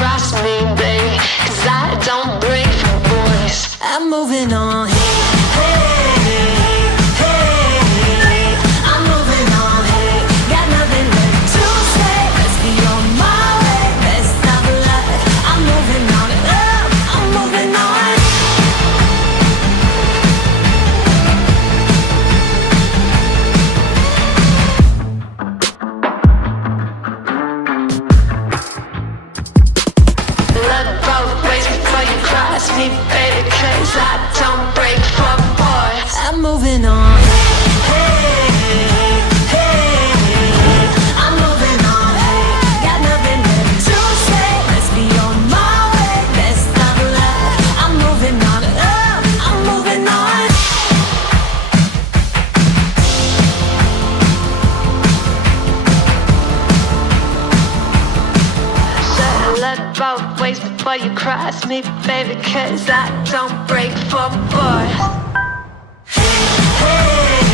cross me, baby, 'cause I don't break for boys. I'm moving on. Me, baby, 'cause I don't break for boys. I'm moving on. I'm moving on. Got nothing left to say. Let's be on my way. Best of luck. I'm moving on. I'm moving on. Look both ways before you cross me, baby, 'cause I don't break for boys. Hey, hey.